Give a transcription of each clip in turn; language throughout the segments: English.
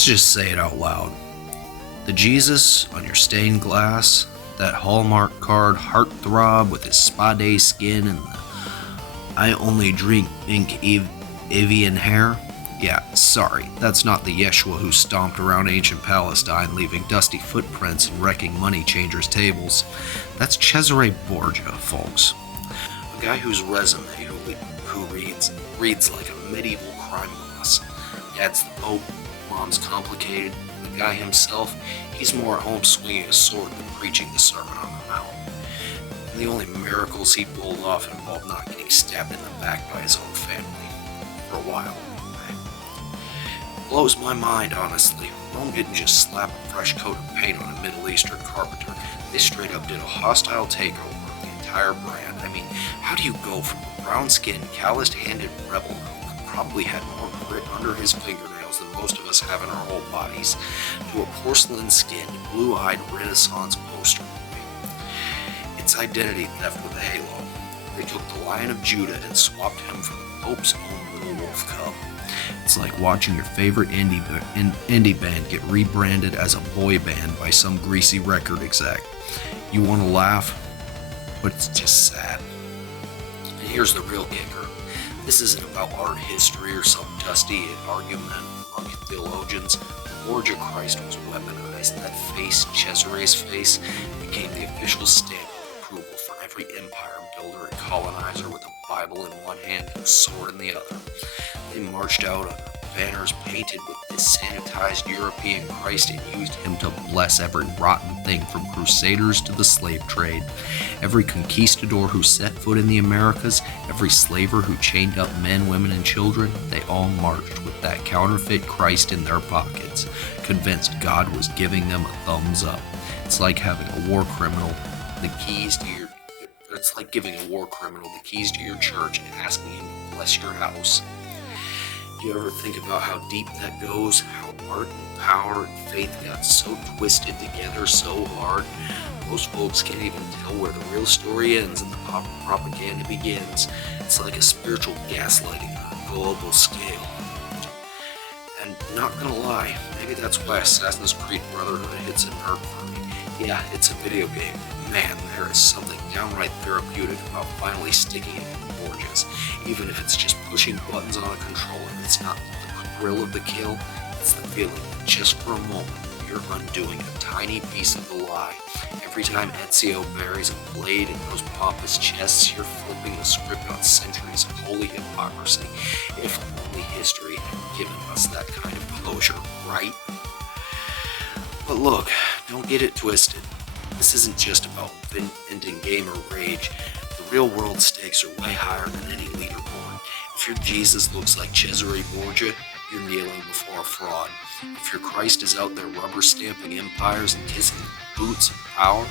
Let's just say it out loud. The Jesus on your stained glass, that Hallmark card heartthrob with his spa day skin and the I only drink ink avian hair. Yeah, sorry, that's not the Yeshua who stomped around ancient Palestine leaving dusty footprints and wrecking money changers' tables. That's Cesare Borgia, folks. A guy whose resume who reads like a medieval crime boss. Dad's the Pope, Mom's complicated. The guy himself, he's more at home swinging a sword than preaching the Sermon on the Mount. And the only miracles he pulled off involved not getting stabbed in the back by his own family. For a while. Blows my mind, honestly. Rome didn't just slap a fresh coat of paint on a Middle Eastern carpenter. They straight up did a hostile takeover of the entire brand. I mean, how do you go from a brown-skinned, calloused-handed rebel who probably had more grit under his fingernails than most of us have in our whole bodies, to a porcelain-skinned, blue-eyed Renaissance poster boy? It's identity theft with a halo. They took the Lion of Judah and swapped him for the Pope's own little wolf cub. It's like watching your favorite indie band get rebranded as a boy band by some greasy record exec. You want to laugh, but it's just sad. And here's the real kicker. This isn't about art history or some dusty argument among theologians. The Borgia Christ was weaponized. That face, Cesare's face, became the official stamp of approval for every empire builder and colonizer with a Bible in one hand and a sword in the other. They marched out on banners painted with this sanitized European Christ and used him to bless every rotten thing from crusaders to the slave trade. Every conquistador who set foot in the Americas, every slaver who chained up men, women, and children, they all marched with that counterfeit Christ in their pockets, convinced God was giving them a thumbs up. It's like having a war criminal the keys to your It's like giving a war criminal the keys to your church and asking him to bless your house. Do you ever think about how deep that goes? How art and power and faith got so twisted together so hard, most folks can't even tell where the real story ends and the propaganda begins. It's like a spiritual gaslighting on a global scale. And not gonna lie, maybe that's why Assassin's Creed Brotherhood hits a nerve for me. Yeah, it's a video game. Man, there is something downright therapeutic about finally sticking it in the Borgias. Even if it's just pushing buttons on a controller, it's not the thrill of the kill, it's the feeling that just for a moment, you're undoing a tiny piece of the lie. Every time Ezio buries a blade in those pompous chests, you're flipping the script on centuries of holy hypocrisy. If only history had given us that kind of closure, right? But look, don't get it twisted. This isn't just about venting gamer rage. The real world stakes are way higher than any leaderboard. If your Jesus looks like Cesare Borgia, you're kneeling before a fraud. If your Christ is out there rubber stamping empires and kissing boots of power,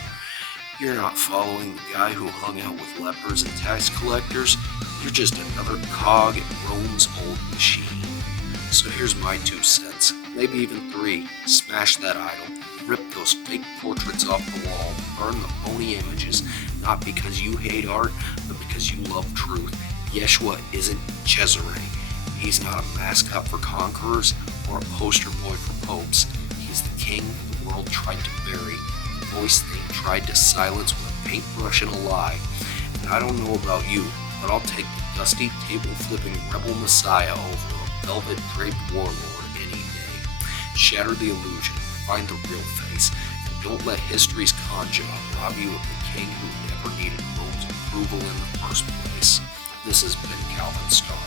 you're not following the guy who hung out with lepers and tax collectors. You're just another cog in Rome's old machine. So here's my 2 cents, maybe even 3. Smash that idol. Rip those fake portraits off the wall. Burn the phony images. Not because you hate art, but because you love truth. Yeshua isn't Cesare. He's not a mascot for conquerors or a poster boy for popes. He's the king the world tried to bury, the voice they tried to silence with a paintbrush and a lie. And I don't know about you, but I'll take the dusty, table-flipping rebel messiah over a velvet-draped warlord any day. Shatter the illusion, find the real face, and don't let history's con job rob you of the king who never needed Rome's approval in the first place. This has been Calvin Starr.